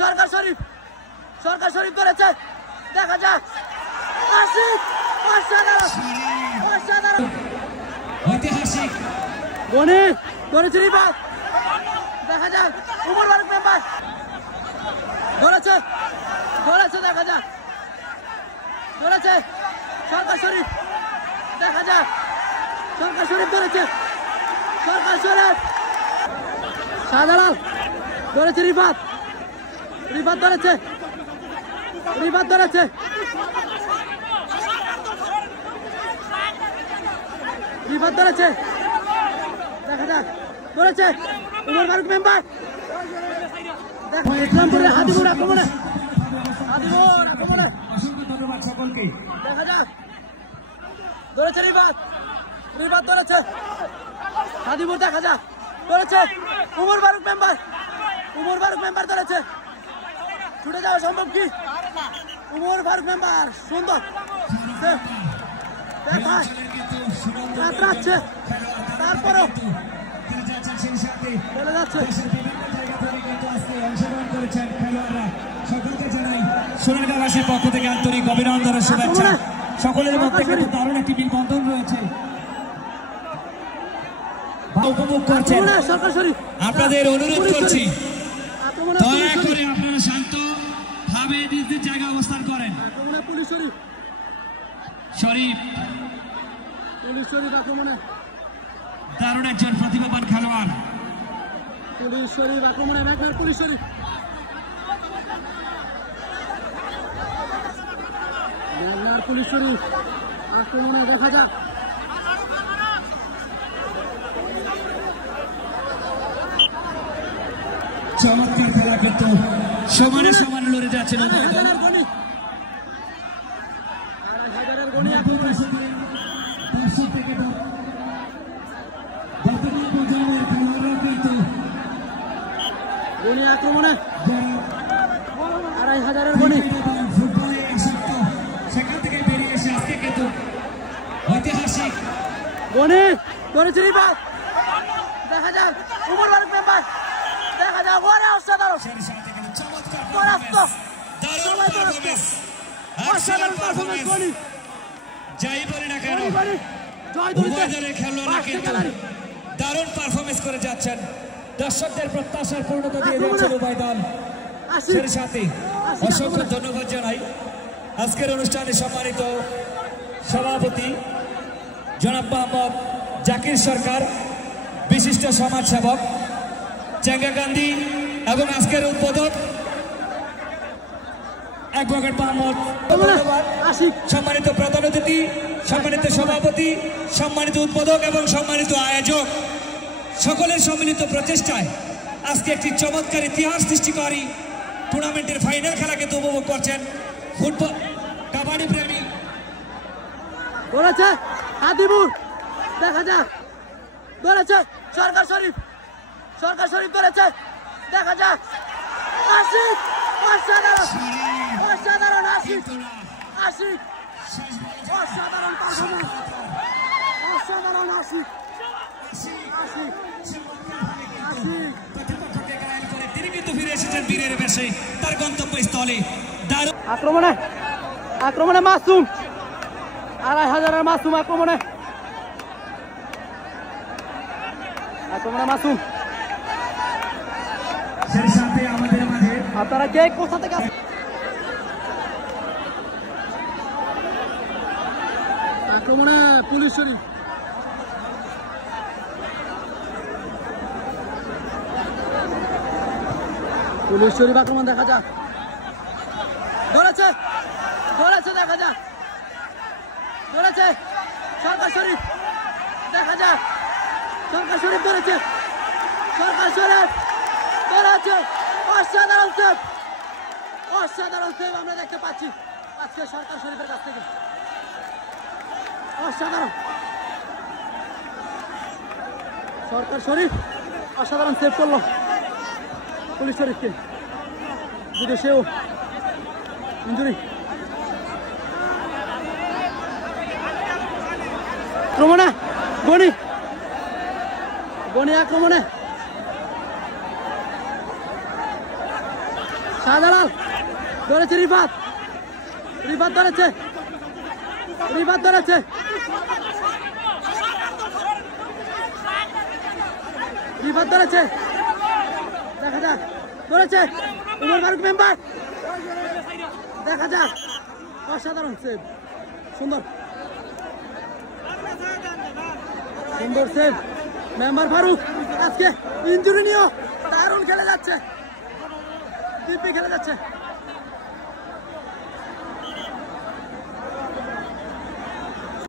সরকার শরীফ করেছে, দেখা যাক আশিক, অসাধারণ ঐতিহাসিক গনি করেছে রিবাদ, দেখা যাক উমর ফারুক মেম্বার ধরেছে, দেখা যাক ধরেছে সরকার শরীফ, দেখা যাক সরকার শরীফ ধরেছে, শাহজালাল ধরেছে রিফাত ধরেছে, দেখা যাক ধরেছে উমর ফারুক মেম্বার, ইসলামপুরের হাদিমুর আক্রমণে, দেখা যাক ধরেছে রিফাত ধরেছে হাদিমুর, দেখা যাক ধরেছে উমর ফারুক মেম্বার ধরেছে, ছুটে যাওয়া সম্ভব কি? উমর ফারুক মেম্বার সুন্দর কাতরাচ্ছে, তারপরও চলে যাচ্ছে। সোনারগাঁওবাসীর পক্ষ থেকে আন্তরিক অভিনন্দনের শুভেচ্ছা। সকলের মধ্যে কিন্তু দারুণ একটি বিলবন্ধন রয়েছে, উপভোগ করছেন। আপনাদের অনুরোধ করছি দয়া করে আপনারা শান্ত ভাবে নিজ নিজ জায়গায় অবস্থান করেন। শরীফ আক্রমণে দারুণ একজন প্রতিভাবান খেলোয়াড়, আক্রমণে আক্রমণে দেখা যাক চমৎকার খেলা, কিন্তু সমানে লড়ে যাচ্ছিল। আক্রমণে 2500 গণি সেখান থেকে বেরিয়ে এসে আজকে কিন্তু ঐতিহাসিক গণি করেছে রিবাদ, দেখা যাক উমর ফারুক মেম্বার, দেখা যাক ওরে অসাধারণ অসাধারণ পারফরমেন্স গণি, যাই বলি না কেন উভয় খেলোয়াড়রা কিন্তু দারুণ পারফরমেন্স করে যাচ্ছেন। দর্শকদের প্রত্যাশার পূর্ণতা দিয়ে যাচ্ছেন উভয় দল। সেই সাথে অসংখ্য ধন্যবাদ জানাই আজকের অনুষ্ঠানে সম্মানিত সভাপতি জনাব মোহাম্মদ জাকির সরকার, বিশিষ্ট সমাজসেবক চেঙ্গা গান্ধী, এবং আজকের উদ্বোধক অ্যাডভোকেট মোহাম্মদ, সম্মানিত প্রধান অতিথি, সম্মানিত সভাপতি, সম্মানিত উদ্বোধক এবং সম্মানিত আয়োজক, সকলের সম্মিলিত প্রচেষ্টায় আজকে একটি চমৎকার ইতিহাস সৃষ্টিকারী টুর্নামেন্টের ফাইনাল খেলা কিন্তু উপভোগ করছেন ফুটবল কাবাডি প্রেমী। ধরেছে হাদিমুর, দেখা যাক ধরেছে সরকার শরীফ ধরেছে, দেখা যাক আশিক, অসাধারণ আশিক, অসাধারণ পারফরমেন্স, অসাধারণ আশিক। তিনি কিন্তু ফিরে এসেছেন বীরের বেশে তার গন্তব্যস্থলে। আক্রমণে মাসুম, 2500 মাসুম আক্রমণে মাসুম। আপনারা কে কোথা থেকে আক্রমণে পুলিশ শরীফ, আক্রমণ, দেখা যাক ধরেছে, দেখা যাক ধরেছে সরকার শরীফ, দেখা যাক সরকার শরীফ ধরেছে, অসাধারণ সেভ আমরা দেখতে পাচ্ছি আজকে সরকার শরীফের কাছ থেকে, অসাধারণ সরকার শরীফ অসাধারণ সেভ করলো পুলিশ শরীফকে, বিদেশেও ইঞ্জুরি। আক্রমণে গণি আক্রমণে শাহজালাল ধরেছে রিফাত, রিফাত ধরেছে, রিফাত ধরেছে, রিফাত ধরেছে, দেখা যাক, ধরেছে উমর ফারুক মেম্বার, দেখা যাক, অসাধারণ সেভ, সুন্দর সুন্দর সেভ মেম্বার ফারুক। আজকে ইনজুরি নিয়েও দারুণ খেলে যাচ্ছে, দিব্যি খেলে যাচ্ছে।